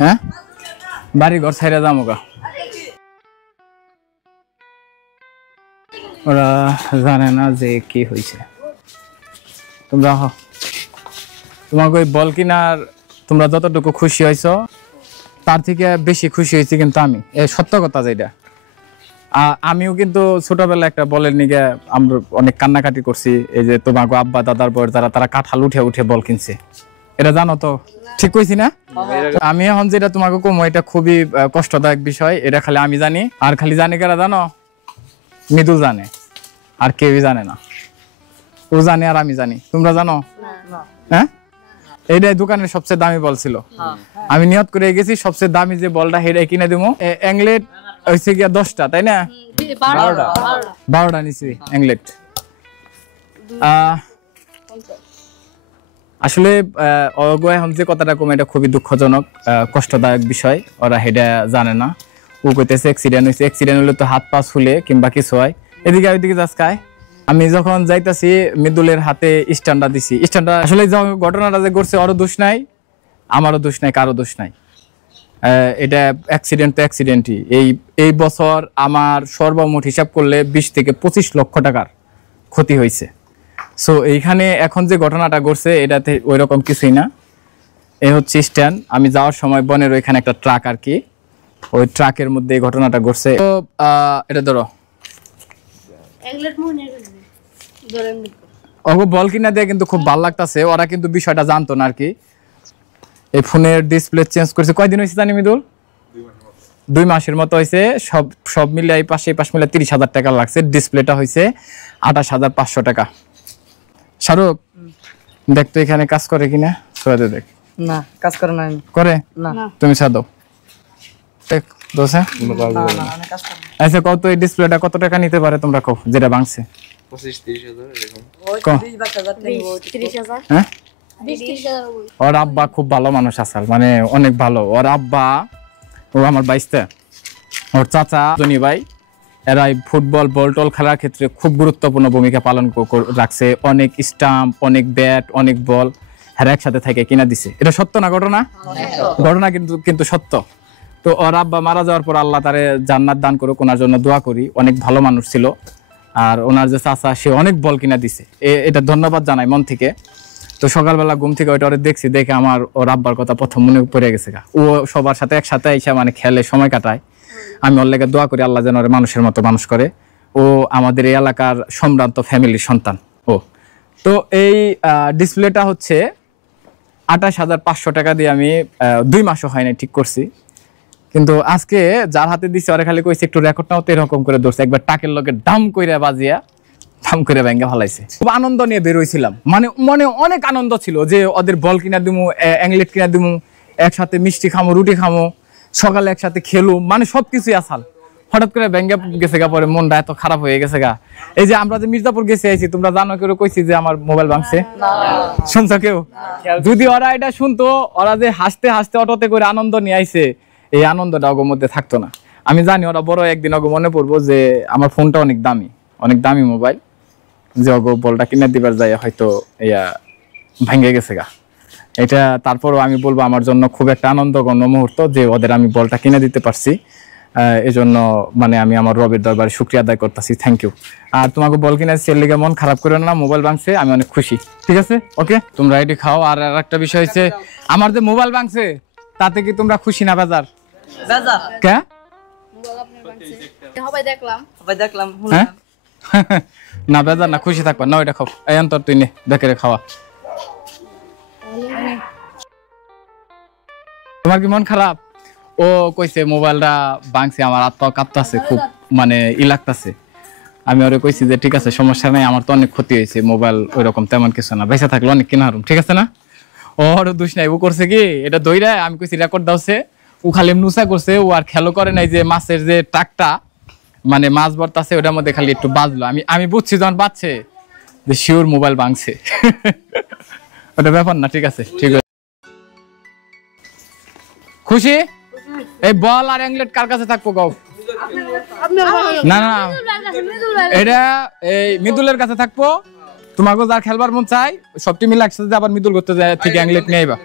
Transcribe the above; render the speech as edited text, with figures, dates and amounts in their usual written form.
হ্যাঁ বাড়ি ঘর ছাইরা যামুগা ওরা জানে না যে কি হয়েছে। তোমরা তোমাকে ওই বল কিনার তোমরা যতটুকু খুশি হয়েছ তার থেকে বেশি খুশি হয়েছি কিন্তু আমি, এই সত্য কথা যেটা। আমিও কিন্তু ছোটবেলা একটা বলের নিগে আমরা অনেক কান্নাকাটি করছি। এই যে তোমাকে আব্বা দাদার বয়স যারা তারা কাঁঠাল উঠে উঠে বল কিনছে, এটা জানো তো? ঠিক কইছি না? আমি এখন যেটা তোমাকে কমো এটা খুবই কষ্টদায়ক বিষয়, এটা খালি আমি জানি। আর খালি জানি কারা জানো? মৃদুল জানে, আর কেউই জানে না। ও জানে আর আমি জানি। তোমরা জানো? হ্যাঁ, এইটাই দোকানের সবচেয়ে দামি বল ছিল। আমি নিয়ত করে গেছি সবচেয়ে দামি যে বলটা সেটাই কিনে দিব। অ্যাংলেট হয়েছে গিয়া 10টা, তাই না? 12টা নিছি অ্যাংলেট। আসলে এখন যে কথাটা কমে এটা খুবই দুঃখজনক, কষ্টদায়ক বিষয়। ওরা সেটা জানে না। ও কইতেছে অ্যাক্সিডেন্ট হয়েছে, অ্যাক্সিডেন্ট হলে তো হাত পা ছুলে কিংবা কিছু হয়। এদিকে ওইদিকে যাচ্কায় আমি যখন যাইতাছি মৃদুলের হাতে স্ট্যান্ডটা দিছি। স্ট্যান্ডটা আসলে ঘটনাটা যে ঘটছে ওরও দোষ নাই, আমারও দোষ নাই, কারো দোষ নাই। এটা অ্যাক্সিডেন্ট তো অ্যাক্সিডেন্টই। এই বছর আমার সর্বমোট হিসাব করলে 20 থেকে 25 লক্ষ টাকার ক্ষতি হয়েছে। সো এইখানে এখন যে ঘটনাটা ঘটছে এটাতে ওই রকম কিছুই না। এই হচ্ছে স্ট্যান্ড। আমি যাওয়ার সময় বনের ওইখানে একটা ট্রাক আর কি, ওই ট্রাকের মধ্যে এই ঘটনাটা ঘটছে। তো এটা ধরো ওগো বল কিনা দিয়ে কিন্তু খুব ভালো লাগতেছে। ওরা কিন্তু বিষয়টা জানতো না আর কি। এই ফোনের ডিসপ্লে চেঞ্জ করেছে কয়দিন হয়েছে জানি মৃদুল? 2 মাসের মতো হয়েছে। সব মিলে এই পাশ মিলে 30,000 টাকা লাগছে। ডিসপ্লেটা হয়েছে 28,500 টাকা। শাহরুখ দেখ তো এখানে কাজ করে কিনা, সোয়াদে দেখ। না কাজ করে না। করে না, তুমি ছাড় দাও। দেখ দোসে আচ্ছা কত এই ডিসপ্লেটা কত টাকা নিতে পারে তোমরা কও? যেটা ভাঙছে 25-30,000 এরকম। হ্যাঁ, ওর আব্বা খুব ভালো মানুষ আসল, মানে অনেক ভালো। ওর আব্বা, ও আমার বাইস্তা, ওর চাচা জনি ভাই, এরা ফুটবল বল টল খেলার ক্ষেত্রে খুব গুরুত্বপূর্ণ ভূমিকা পালন রাখছে। অনেক স্টাম্প, অনেক ব্যাট, অনেক বল এরা একসাথে থেকে কিনা দিছে। এটা সত্য না ঘটনা? ঘটনা কিন্তু সত্য। তো ওর আব্বা মারা যাওয়ার পর আল্লাহ তারে জান্নাত দান করুক, ওনার জন্য দোয়া করি। অনেক ভালো মানুষ ছিল। আর ওনার যে চাচা সে অনেক বল কিনা দিছে, এটা ধন্যবাদ জানাই মন থেকে। তো সকালবেলা ঘুম থেকে ওইটা দেখছি, দেখে আমার ওর আব্বার কথা প্রথম মনে পড়ে গেছে। ও সবার সাথে একসাথে এসে মানে খেলে সময় কাটায়। আমি ওর লেগে দোয়া করি আল্লাহ যেন ওর মানুষের মতো মানুষ করে। ও আমাদের এই এলাকার সম্ভ্রান্ত ফ্যামিলির সন্তান। তো এই ডিসপ্লেটা হচ্ছে 28,500 টাকা দিয়ে আমি 2 মাসও হয় না ঠিক করছি। কিন্তু আজকে যার হাতে দিচ্ছে ওরা খালি কইছে একটু রেকর্ড নাও, তো এরকম করে ধরছে। একবার টাকের লগে দাম কইরা বাজিয়া দাম করে ব্যাঙ্গে ভালাইছে। খুব আনন্দ নিয়ে বের হইছিলাম, মানে মনে অনেক আনন্দ ছিল যে ওদের বল কিনা দিমু, অ্যাংলেট কিনা দিমু, একসাথে মিষ্টি খামো, রুটি খামো, সকালে একসাথে খেলুম, মানে সবকিছুই আসাল। হঠাৎ করে ব্যাঙ্গে গেছে গা, পরে মনটা এত খারাপ হয়ে গেছে গা। এই যে আমরা যে মির্জাপুর গেছি আইছি, তোমরা জানো কেউ কইছি যে আমার মোবাইল ভাঙছে? শুনছো কেউ? যদি ওরা এটা শুনতো, ওরা যে হাসতে হাসতে অটোতে করে আনন্দ নিয়ে আইছে, এই আনন্দটা ওগোর মধ্যে থাকতো না। আমি জানি ওরা বড় একদিন ওগো মনে পড়বো যে আমার ফোনটা অনেক দামি মোবাইল, যে ওগো বলটা কিনে দিবার যায় হয়তো ভাঙে গেছে গা। এটা তারপরও আমি বলবো আমার জন্য খুব একটা আনন্দঘন মুহূর্ত যে ওদের আমি বলটা কিনে দিতে পারছি। এজন্য মানে আমি আমার রবের দরবারে শুকরিয়া আদায় করতেছি, থ্যাংক ইউ। আর তোমাকে বল কিনে সেল লিগে মন খারাপ করে না, মোবাইল ভাঙছে আমি অনেক খুশি। ঠিক আছে, ওকে, তোমরা এটি খাও। আর একটা বিষয় হচ্ছে আমার যে মোবাইল ভাঙছে তাতে কি তোমরা খুশি না বেজার? কে না বেজার না, খুশি থাকবা না? ওইটা খাও, এই অন্তর তুই নে, দেখে রে খাওয়া। তোমার কি মন খারাপ? ও কইছে মোবাইলটা ভাঙছে, আমার আত্মা কাঁপতাছে, খুব মানে লাগতাছে। আমি ওরে কইছি যে ঠিক আছে সমস্যা নাই, আমার তো অনেক ক্ষতি হয়েছে, মোবাইল ওইরকম তেমন কিছু না, বেঁচে থাকলে অনেক কিনা হারুম, ঠিক আছে না? ওর দোষ নাই। ও করছে কি, এটা দইরা আমি কইছি রেকর্ড দাওছে, ও খালি নুসা করছে। ও আর খেলো করে নাই যে মাছের যে টাকটা মানে মাছ ভর্তাছে ওটার মধ্যে খালি একটু বাজলো। আমি বুঝছি যখন বাজছে যে শিওর মোবাইল ভাঙছে। ওটা ব্যাপার না, ঠিক আছে, ঠিক আছে। খুশি? এই বল আর অ্যাংলেট কার কাছে থাকবো গাও? না না, এটা এই মৃদুলের কাছে থাকবো। তোমাকে যার খেলবার মন চাই সব টিম মিলে একসাথে আবার মৃদুল করতে যায় ঠিক অ্যাংলেট নিয়ে আইবা।